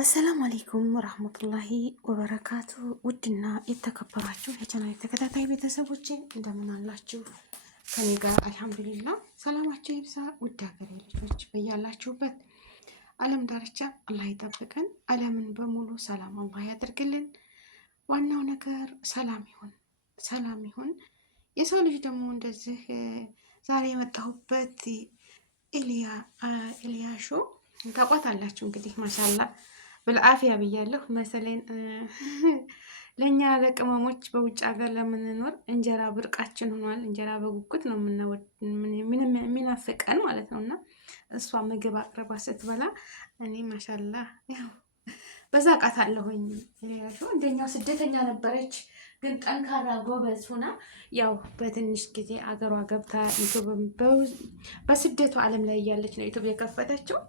አሰላሙ አለይኩም ወራህመቱላሂ ወበረካቱ። ውድና የተከበራችሁ የቻናል ተከታታይ ቤተሰቦቼ እንደምን አላችሁ? ከኔ ጋር አልሐምዱሊላህ ሰላማችሁ ይብዛ። ውድ ሀገሬ ልጆች በያላችሁበት ዓለም ዳርቻ አላህ ይጠብቀን። ዓለምን በሙሉ ሰላም አላህ ያደርግልን። ዋናው ነገር ሰላም ይሁን፣ ሰላም ይሁን። የሰው ልጅ ደግሞ እንደዚህ ዛሬ የመጣሁበት ኤልያሾ ታውቋታላችሁ እንግዲህ ማሻላ ብልአፊያ ብያለሁ መሰለኝ። ለእኛ ለቅመሞች በውጭ ሀገር ለምንኖር እንጀራ ብርቃችን ሆኗል። እንጀራ በጉጉት ነው የሚናፍቀን ማለት ነው። እና እሷ ምግብ አቅርባ ስትበላ እኔ ማሻላ ያው በዛ ቃታለሁኝ። እንደኛው ስደተኛ ነበረች፣ ግን ጠንካራ ጎበዝ ሆና ያው በትንሽ ጊዜ አገሯ ገብታ በስደቱ ዓለም ላይ እያለች ነው ዩቱብ የከፈተችው።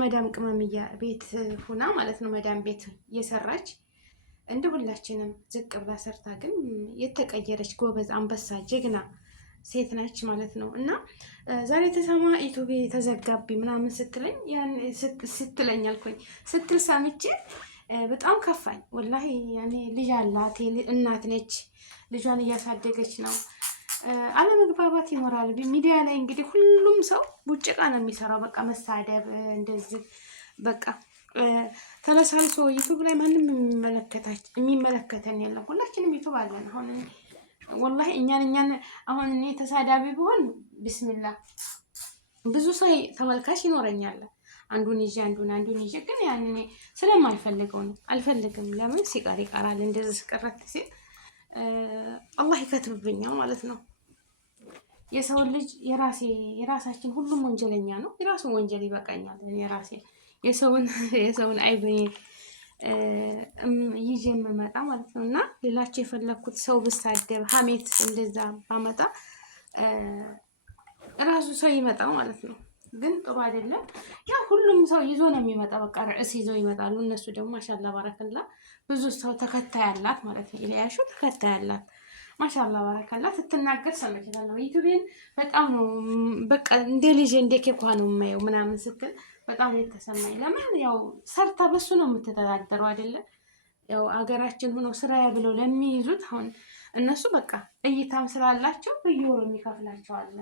መዳም ቅመምያ ቤት ሁና ማለት ነው። መዳም ቤት እየሰራች እንደ ሁላችንም ዝቅ ብላ ሰርታ ግን የተቀየረች ጎበዝ አንበሳ ጀግና ሴት ነች ማለት ነው። እና ዛሬ ተሰማ ዩቱብ ተዘጋቢ ምናምን ስትለኝ አልኩኝ ስትል ሰምቼ በጣም ከፋኝ ወላሂ። ያኔ ልጅ አላት፣ እናት ነች፣ ልጇን እያሳደገች ነው። አለመግባባት ይኖራል ሚዲያ ላይ እንግዲህ ሁሉም ሰው ቡጭቃ ነው የሚሰራው። በቃ መሳደብ እንደዚህ በቃ ተለሳልሶ ዩቱብ ላይ ማንም የሚመለከተን የለም። ሁላችንም ዩቱብ አለን። አሁን ወላሂ እኛን አሁን እኔ ተሳዳቢ ብሆን ቢስሚላ ብዙ ሰው ተመልካች ይኖረኛል። አንዱን ይዤ ግን ያን እኔ ስለማልፈልገው ነው። አልፈልግም። ለምን ሲቀር ይቀራል። እንደዚህ ስቀረት ሲል አላህ ይከትብብኛል ማለት ነው። የሰው ልጅ የራሳችን ሁሉም ወንጀለኛ ነው። የራሱን ወንጀል ይበቃኛል። እኔ ራሴ የሰውን አይብ ይዤ የምመጣ ማለት ነው። እና ሌላቸው የፈለኩት ሰው ብሳደብ ሀሜት እንደዛ ባመጣ ራሱ ሰው ይመጣ ማለት ነው። ግን ጥሩ አይደለም። ያ ሁሉም ሰው ይዞ ነው የሚመጣ። በቃ ርዕስ ይዘው ይመጣሉ። እነሱ ደግሞ ማሻላ ባረከላ ብዙ ሰው ተከታይ አላት ማለት ነው። ኢልያሹ ተከታይ አላት ማሻላ ባረከላ። ስትናገር ሰምቻለሁ። ዩቲዩብን በጣም ነው በቃ እንደ ልጅ እንደ ኬኳ ነው የማየው ምናምን ስትል በጣም የተሰማኝ። ለምን ያው ሰርታ በሱ ነው የምትተዳደረው አይደለ? ያው አገራችን ሆኖ ስራ ብለው ለሚይዙት አሁን እነሱ በቃ እይታም ስላላቸው በየወሩ የሚከፍላቸው አለ።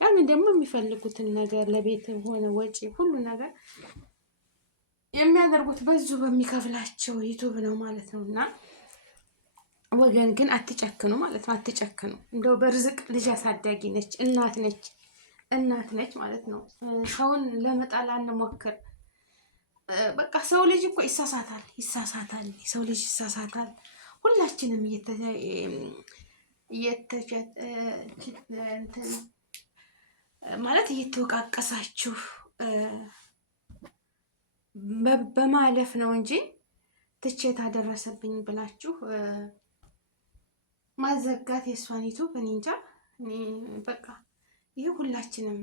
ያን ደግሞ የሚፈልጉትን ነገር ለቤት ሆነ ወጪ ሁሉ ነገር የሚያደርጉት በዙ በሚከፍላቸው ዩቱብ ነው ማለት ነው። እና ወገን ግን አትጨክኑ ማለት ነው። አትጨክኑ። እንደው በርዝቅ ልጅ አሳዳጊ ነች፣ እናት ነች ማለት ነው። ሰውን ለመጣል አንሞክር። በቃ ሰው ልጅ እኮ ይሳሳታል። ሰው ልጅ ይሳሳታል። ሁላችንም ማለት እየተወቃቀሳችሁ በማለፍ ነው እንጂ ትቼት አደረሰብኝ ብላችሁ ማዘጋት የእሷን ዩቱብ እኔ እንጃ። በቃ ይሄ ሁላችንም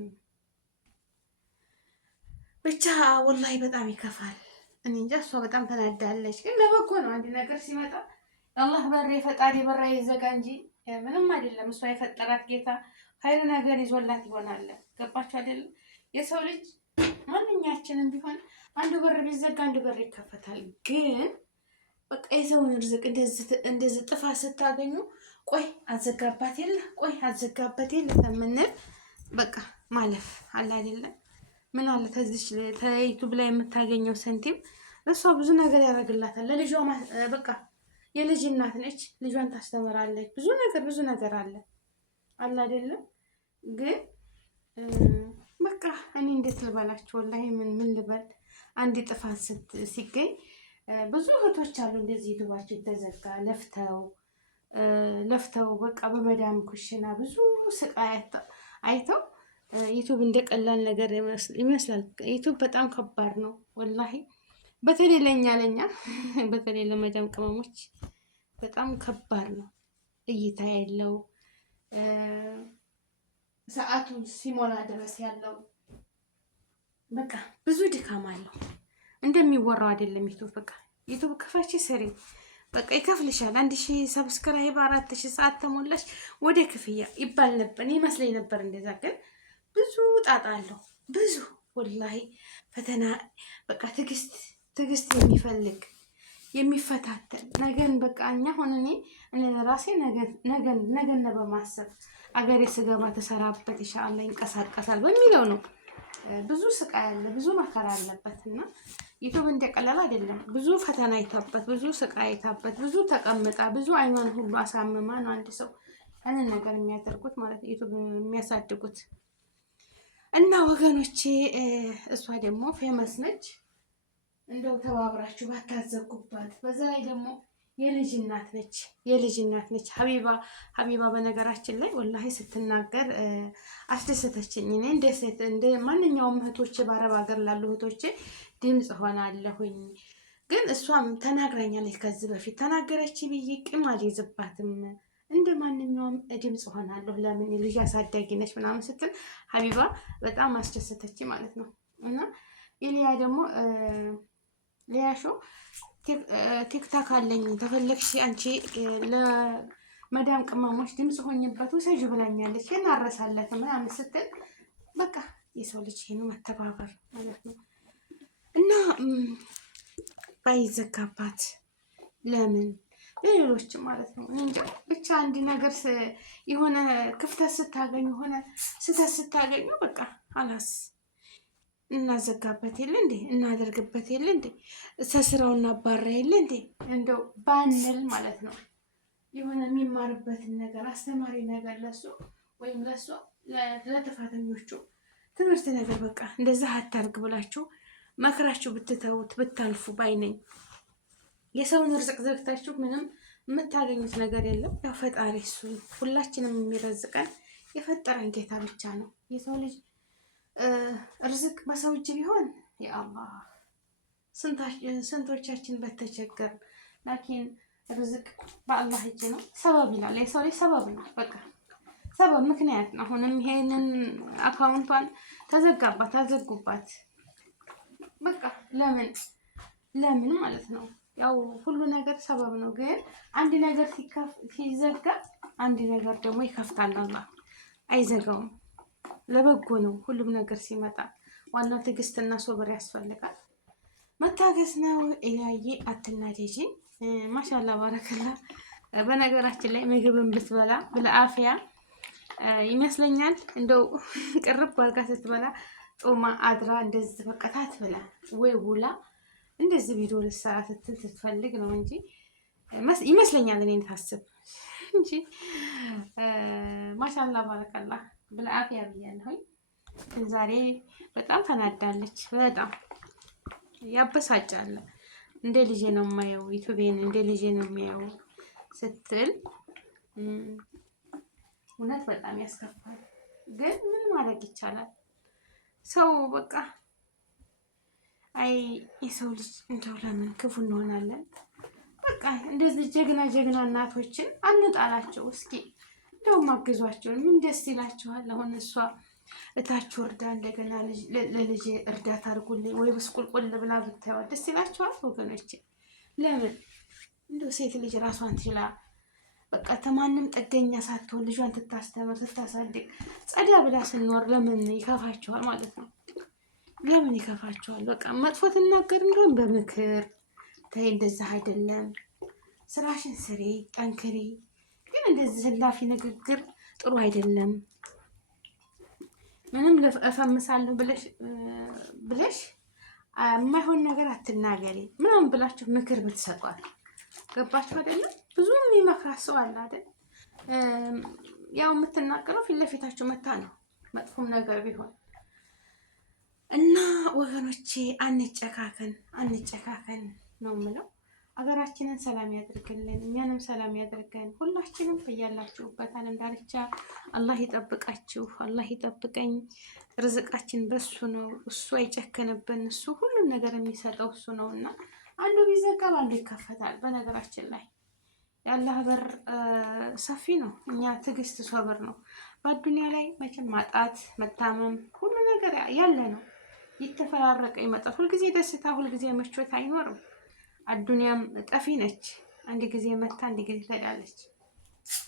ብቻ ወላሂ በጣም ይከፋል። እኔ እንጃ እሷ በጣም ተናዳለች፣ ግን ለበጎ ነው። አንድ ነገር ሲመጣ አላህ በር የፈጣሪ በር ይዘጋ እንጂ ምንም አይደለም። እሷ የፈጠራት ጌታ ኸይር ነገር ይዞላት ይሆናል። ገባችሁ አይደለም? የሰው ልጅ ማንኛችንም ቢሆን አንዱ በር ቢዘጋ አንዱ በር ይከፈታል። ግን በቃ የሰውን ርዝቅ እንደዚህ ጥፋት ስታገኙ ቆይ አዘጋባት የለ ተምንል በቃ ማለፍ አለ አይደለም? ምን አለ ተዚች ዩቱብ ላይ የምታገኘው ሰንቲም እሷ ብዙ ነገር ያደርግላታል። ለልጇ በቃ የልጅ እናት ነች። ልጇን ታስተምራለች። ብዙ ነገር አለ አይደለም? ግን በቃ እኔ እንዴት ልበላችሁ ወላሂ ምን ልበል። አንድ ጥፋት ሲገኝ ብዙ እህቶች አሉ እንደዚህ ዩቱባቸው የተዘጋ ለፍተው በቃ በመዳም ኩሽና ብዙ ስቃይ አይተው ዩቱብ እንደቀላል ነገር ይመስላል። ዩቱብ በጣም ከባድ ነው ወላሂ። በተለይ ለኛ በተለይ ለመዳም ቅመሞች በጣም ከባድ ነው። እይታ ያለው ሰዓቱን ሲሞላ ድረስ ያለው በቃ ብዙ ድካም አለው። እንደሚወራው አይደለም ዩቱብ። በቃ ዩቱብ ክፈቺ ስሪ በቃ ይከፍልሻል። 1000 ሰብስክራይብ 4000 ሰዓት ተሞላሽ ወደ ክፍያ ይባል ነበር ይመስለኝ ነበር እንደዛ። ግን ብዙ ጣጣ አለው ብዙ ወላሂ ፈተና በቃ ትዕግስት የሚፈልግ የሚፈታተን ነገን በቃ እኛ አሁን እኔ ራሴ ነገን በማሰብ አገሬ ስገባ ተሰራበት ኢንሻአላህ ይንቀሳቀሳል በሚለው ነው። ብዙ ስቃይ አለ፣ ብዙ መከራ አለበት እና ዩቲዩብ እንደቀላል አይደለም። ብዙ ፈተና አይታበት፣ ብዙ ስቃይ አይታበት፣ ብዙ ተቀምጣ፣ ብዙ አይኗን ሁሉ አሳምማ ነው አንድ ሰው ያንን ነገር የሚያደርጉት ማለት ነው፣ ዩቲዩብ የሚያሳድጉት እና ወገኖቼ፣ እሷ ደግሞ ፌመስ ነች። እንደው ተባብራችሁ ባታዘጉባት። በዛ ላይ ደግሞ የልጅ እናት ነች ሀቢባ በነገራችን ላይ ወላሂ ስትናገር አስደሰተችኝ። እኔ እንደ ማንኛውም እህቶቼ በአረብ ሀገር ላሉ እህቶቼ ድምፅ ሆናለሁኝ። ግን እሷም ተናግራኛለች፣ ከዚህ በፊት ተናገረች ብዬ ቂም አልይዝባትም። እንደ ማንኛውም ድምፅ ሆናለሁ። ለምን ልጅ አሳዳጊ ነች ምናምን ስትል ሀቢባ በጣም አስደሰተች ማለት ነው። እና ኢሊያ ደግሞ ሊያሾ ቲክታክ አለኝ ተፈለግሽ አንቺ ለመዳም ቅመሞች ድምፅ ሆኝበት ውሰጅ ብላኛለች፣ እናረሳለት ምናምን ስትል በቃ የሰው ልጅ ይሄን መተባበር ማለት ነው። እና ባይዘጋባት ለምን ለሌሎች ማለት ነው እንጂ ብቻ አንድ ነገር የሆነ ክፍተት ስታገኙ ሆነ ስህተት ስታገኙ በቃ አላስ እናዘጋበት የለ እንዴ እናደርግበት የለ እንዴ ተስራው እናባራ የለ እንዴ እንደው ባንል ማለት ነው። የሆነ የሚማርበትን ነገር አስተማሪ ነገር ለሱ ወይም ለሱ ለጥፋተኞቹ ትምህርት ነገር በቃ እንደዛ አታርግ ብላችሁ መከራችሁ ብትተውት ብታልፉ ባይነኝ። የሰውን ርዝቅ ዘግታችሁ ምንም የምታገኙት ነገር የለም። ያው ፈጣሪ እሱ ሁላችንም የሚረዝቀን የፈጠረን ጌታ ብቻ ነው። የሰው ልጅ ርዝቅ በሰው እጅ ቢሆን የአላህ ስንቶቻችን በተቸገር። ላኪን ርዝቅ በአላህ እጅ ነው። ሰበብ ይላል የሰው ልጅ ሰበብ ነው። በቃ ሰበብ ምክንያት ነው። አሁንም ይሄንን አካውንቷን ታዘጉባት በቃ ለምን ማለት ነው። ያው ሁሉ ነገር ሰበብ ነው። ግን አንድ ነገር ሲዘጋ አንድ ነገር ደግሞ ይከፍታል። አላህ አይዘጋውም። ለበጎ ነው ሁሉም ነገር ሲመጣ። ዋናው ትዕግስትና ሶብር ያስፈልጋል። መታገስ ነው። ኢላዬ አትናደጂ። ማሻአላ ባረከላ። በነገራችን ላይ ምግብን ብትበላ ብለአፍያ ይመስለኛል እንደው ቅርብ አድርጋ ስትበላ ጦማ አድራ እንደዚህ በቃ ታትበላ ወይ ውላ እንደዚህ ቪዲዮ ልትሰራ ስትፈልግ ነው እንጂ ይመስለኛል እኔን ታስብ እንጂ ማሻአላ ባረከላ ብለአፍያ ብያለሁኝ። ዛሬ በጣም ተናዳለች። በጣም ያበሳጫል። እንደ ልጄ ነው የማየው ዩቲዩብን እንደ ልጄ ነው የሚያየው ስትል እውነት በጣም ያስከፋል። ግን ምን ማድረግ ይቻላል? ሰው በቃ አይ የሰው ልጅ እንደው ለምን ክፉ እንሆናለን? በቃ እንደዚህ ጀግና እናቶችን አንጣላቸው። እስኪ እንደው ማግዟቸው። ምን ደስ ይላችኋል? አሁን እሷ እታች ወርዳ እንደገና ለልጄ እርዳታ አድርጉልኝ ወይ ብስቁልቁል ብላ ብታየዋ ደስ ይላችኋል ወገኖቼ? ለምን እንደው ሴት ልጅ ራሷን ትችላ በቃ ተማንም ጥገኛ ሳትሆን ልጇን ትታስተምር ትታሳድግ ጸዳ ብላ ስንኖር ለምን ይከፋችኋል ማለት ነው? ለምን ይከፋችኋል? በቃ መጥፎ ትናገር እንደሆን በምክር ተይ፣ እንደዛ አይደለም ስራሽን ስሪ ጠንክሪ። ግን እንደዚህ ህላፊ ንግግር ጥሩ አይደለም። ምንም እፈምሳለሁ ብለሽ የማይሆን ነገር አትናገሪ ምናምን ብላችሁ ምክር ብትሰጧል። ገባችሁ አይደለም? ብዙ የሚመክራት ሰው አለ አይደል? ያው የምትናገረው ፊት ለፊታችሁ መታ ነው መጥፎም ነገር ቢሆን እና ወገኖቼ አንጨካከን ነው የምለው። አገራችንን ሰላም ያድርግልን፣ እኛንም ሰላም ያድርገን። ሁላችንም በያላችሁበት ዓለም ዳርቻ አላህ ይጠብቃችሁ፣ አላህ ይጠብቀኝ። ርዝቃችን በሱ ነው። እሱ አይጨክንብን። እሱ ሁሉም ነገር የሚሰጠው እሱ ነው እና አንዱ ቢዘጋብ አንዱ ይከፈታል። በነገራችን ላይ የአላህ በር ሰፊ ነው። እኛ ትዕግስት ሶብር ነው። በአዱኒያ ላይ መቼም ማጣት መታመም ሁሉ ነገር ያለ ነው። ይተፈራረቀ ይመጣል። ሁልጊዜ ደስታ ሁልጊዜ ምቾት አይኖርም። አዱኒያም ጠፊ ነች። አንድ ጊዜ መታ አንድ ጊዜ ትሄዳለች።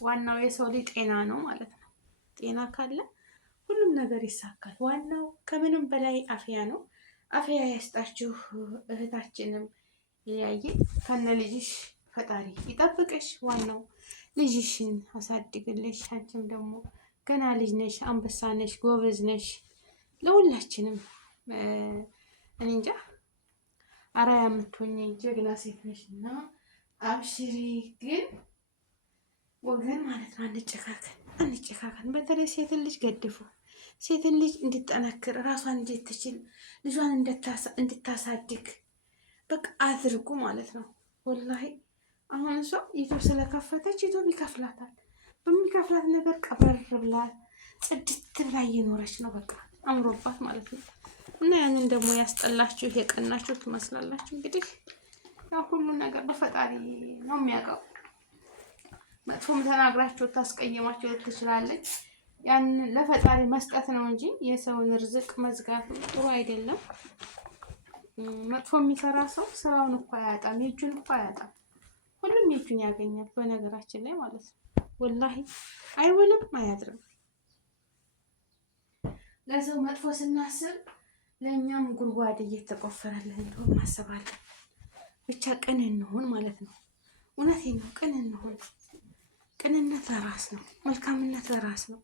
ዋናው የሰው ልጅ ጤና ነው ማለት ነው። ጤና ካለ ሁሉም ነገር ይሳካል። ዋናው ከምንም በላይ አፍያ ነው። አፍያ ያስጣችሁ። እህታችንም ያየ ከነ ልጅሽ ፈጣሪ ይጠብቅሽ። ዋናው ልጅሽን አሳድግልሽ። አንቺም ደግሞ ገና ልጅ ነሽ፣ አንበሳ ነሽ፣ ጎበዝ ነሽ። ለሁላችንም እኔ እንጃ አራያ የምትሆኝ ጀግና ሴት ነሽ እና አብሽሪ። ግን ወገን ማለት ነው አንጨካከን። በተለይ ሴትን ልጅ ገድፉ። ሴትን ልጅ እንድትጠነክር ራሷን እንድትችል ልጇን እንድታሳድግ በቃ አድርጉ ማለት ነው። ወላሂ አሁን እሷ ዩቱብ ስለከፈተች ዩቱብ ይከፍላታል። በሚከፍላት ነገር ቀበር ብላ ጽድት ብላ እየኖረች ነው። በቃ አምሮባት ማለት ነው። እና ያንን ደግሞ ያስጠላችሁ የቀናችሁ ትመስላላችሁ። እንግዲህ ያው ሁሉ ነገር በፈጣሪ ነው የሚያውቀው። መጥፎም ተናግራችሁ ታስቀየማችሁ ትችላለች። ያንን ለፈጣሪ መስጠት ነው እንጂ የሰውን ርዝቅ መዝጋት ጥሩ አይደለም። መጥፎ የሚሰራ ሰው ስራውን እኮ አያጣም፣ የእጁን እኮ አያጣም። ሁሉም የእጁን ያገኛል። በነገራችን ላይ ማለት ነው። ወላሂ አይውልም አያድርም። ለሰው መጥፎ ስናስብ ለእኛም ጉድጓድ እየተቆፈረልን እንደሆነ ማሰባለን። ብቻ ቅን እንሆን ማለት ነው። እውነቴን ነው። ቅን እንሆን። ቅንነት ለራስ ነው። መልካምነት ለራስ ነው።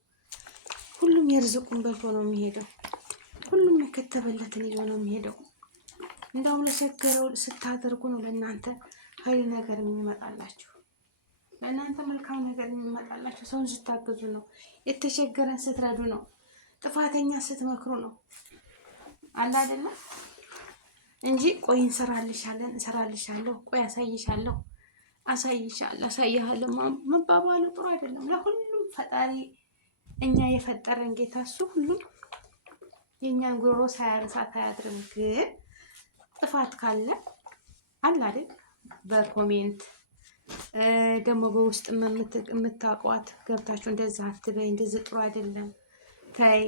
ሁሉም የርዝቁን በልቶ ነው የሚሄደው። ሁሉም የከተበለትን ይዞ ነው የሚሄደው። እንዳው ለቸገረው ስታደርጉ ነው ለእናንተ ኃይል ነገር የሚመጣላችሁ። ለእናንተ መልካም ነገር የሚመጣላችሁ ሰውን ስታግዙ ነው። የተቸገረን ስትረዱ ነው። ጥፋተኛ ስትመክሩ ነው። አለ አይደለ እንጂ ቆይ እንሰራልሻለሁ፣ ቆይ አሳይሻለሁ፣ አሳይሃለሁ መባባሉ ጥሩ አይደለም። ለሁሉም ፈጣሪ እኛ የፈጠረን ጌታ እሱ ሁሉም የእኛን ጉሮሮ ሳያርሳት አያድርም። ግን ጥፋት ካለ አለ አይደል በኮሜንት ደግሞ በውስጥ የምታውቋት ገብታችሁ እንደዛ አትበይ፣ እንደዚህ ጥሩ አይደለም ተይ፣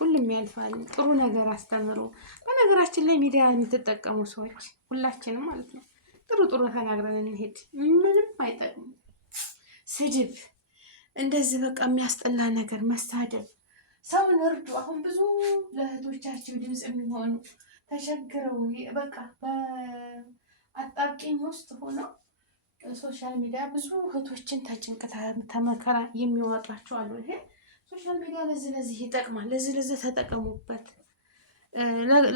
ሁሉም ያልፋል። ጥሩ ነገር አስተምሩ። በነገራችን ላይ ሚዲያ የምትጠቀሙ ሰዎች ሁላችንም ማለት ነው ጥሩ ተናግረን እንሄድ። ምንም አይጠቅም ስድብ፣ እንደዚህ በቃ የሚያስጠላ ነገር መሳደብ። ሰውን እርዱ። አሁን ብዙ ለእህቶቻቸው ድምፅ የሚሆኑ ተቸግረው በቃ በአጣብቂኝ ውስጥ ሆነው ሶሻል ሚዲያ ብዙ እህቶችን ተጭንቅታ ተመከራ የሚወጧቸው አሉ። ይሄ ሶሻል ሚዲያ ለዚህ ይጠቅማል። ለዚህ ተጠቀሙበት፣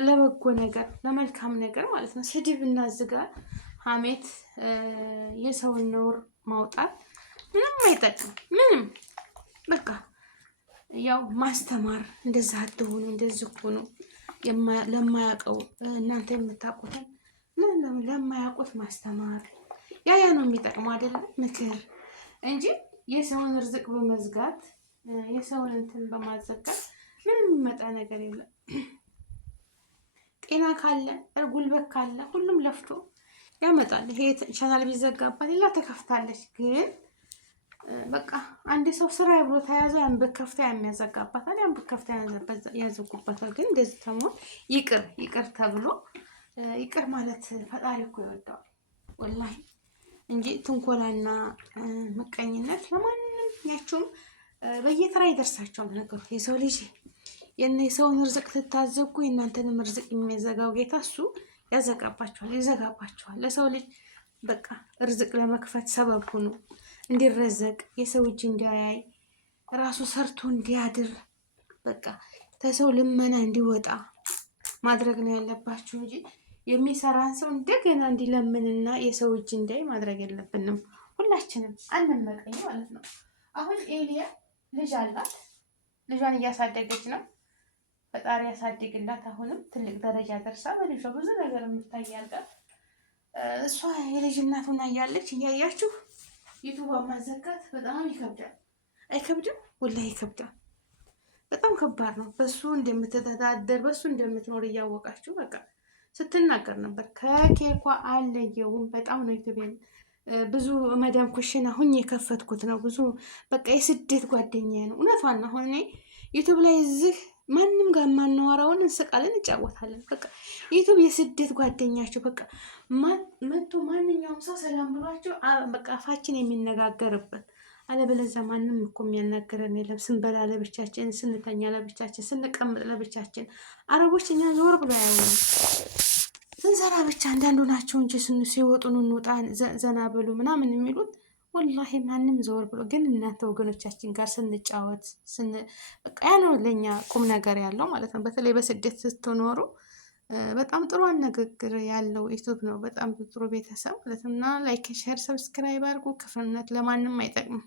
ለበጎ ነገር ለመልካም ነገር ማለት ነው። ስድብ እና ዝጋ ሀሜት፣ የሰውን ነውር ማውጣት ምንም አይጠቅም። ምንም በቃ ያው ማስተማር፣ እንደዛ አትሆኑ፣ እንደዚህ ሆኑ። ለማያውቀው እናንተ የምታውቁትን ለማያውቁት ማስተማር ያ ነው የሚጠቅመው አይደለም ምክር እንጂ የሰውን ርዝቅ በመዝጋት የሰውን እንትን በማዘጋት ምንም የሚመጣ ነገር የለም። ጤና ካለ ጉልበት ካለ ሁሉም ለፍቶ ያመጣል። ይሄ ቻናል ቢዘጋባት ሌላ ተከፍታለች። ግን በቃ አንድ ሰው ስራ ብሎ ተያዘ፣ ያን በከፍታ የሚያዘጋባታል፣ ያን በከፍታ ያዘጉባታል። ግን እንደዚህ ተሞ ይቅር ተብሎ ይቅር ማለት ፈጣሪ እኮ ይወዳል ወላሂ እንጂ ትንኮላና መቀኝነት ለማንም ያችሁም በየተራ ይደርሳቸዋል ነገሩ። የሰው ልጅ የሰውን ርዝቅ ትታዘጉ የእናንተንም ርዝቅ የሚያዘጋው ጌታ እሱ ይዘጋባቸዋል። ለሰው ልጅ በቃ ርዝቅ ለመክፈት ሰበብ ሁኑ። እንዲረዘቅ የሰው እጅ እንዲያያይ ራሱ ሰርቶ እንዲያድር በቃ ከሰው ልመና እንዲወጣ ማድረግ ነው ያለባችሁ እንጂ የሚሰራን ሰው እንደገና እንዲለምንና የሰው እጅ እንዳይ ማድረግ የለብንም። ሁላችንም አንመቀኝ ማለት ነው። አሁን ኤሊያ ልጅ አላት፣ ልጇን እያሳደገች ነው። ፈጣሪ ያሳድግላት። አሁንም ትልቅ ደረጃ ደርሳ በልጇ ብዙ ነገር የምታያልቃት እሷ የልጅ እናት ሆና እያለች እያያችሁ ዩቱብ ማዘጋት በጣም ይከብዳል። አይከብድም? ወላሂ ይከብዳል። በጣም ከባድ ነው። በሱ እንደምትተዳደር በሱ እንደምትኖር እያወቃችሁ በቃ ስትናገር ነበር። ከኬኳ አለየውም። በጣም ነው ዩቱብ ብዙ መዳም ኩሽና ሁኝ የከፈትኩት ነው። ብዙ በቃ የስደት ጓደኛዬ ነው። እውነቷን ነው። አሁን እኔ ዩቱብ ላይ እዚህ ማንም ጋር የማናወራውን እንስቃለን፣ እንጫወታለን። በቃ ዩቱብ የስደት ጓደኛቸው በቃ መቶ ማንኛውም ሰው ሰላም ብሏቸው በቃ አፋችን የሚነጋገርበት አለበለዚያ ማንም እኮ የሚያናገረን የለም። ስንበላ ለብቻችን፣ ስንተኛ ለብቻችን፣ ስንቀምጥ ለብቻችን። አረቦች እኛ ዞር ብሎ ያዩን። ስንሰራ ብቻ አንዳንዱ ናቸው እንጂ ሲወጡን እንውጣ ዘና ብሉ ምናምን የሚሉት ወላሂ ማንም ዘወር ብሎ። ግን እናንተ ወገኖቻችን ጋር ስንጫወት በቃ ያ ነው ለእኛ ቁም ነገር ያለው ማለት ነው። በተለይ በስደት ስትኖሩ በጣም ጥሩ አነጋገር ያለው ዩቱብ ነው። በጣም ጥሩ ቤተሰብ ማለት ነው። እና ላይክ፣ ሼር፣ ሰብስክራይብ አድርጉ። ክፍርነት ለማንም አይጠቅምም።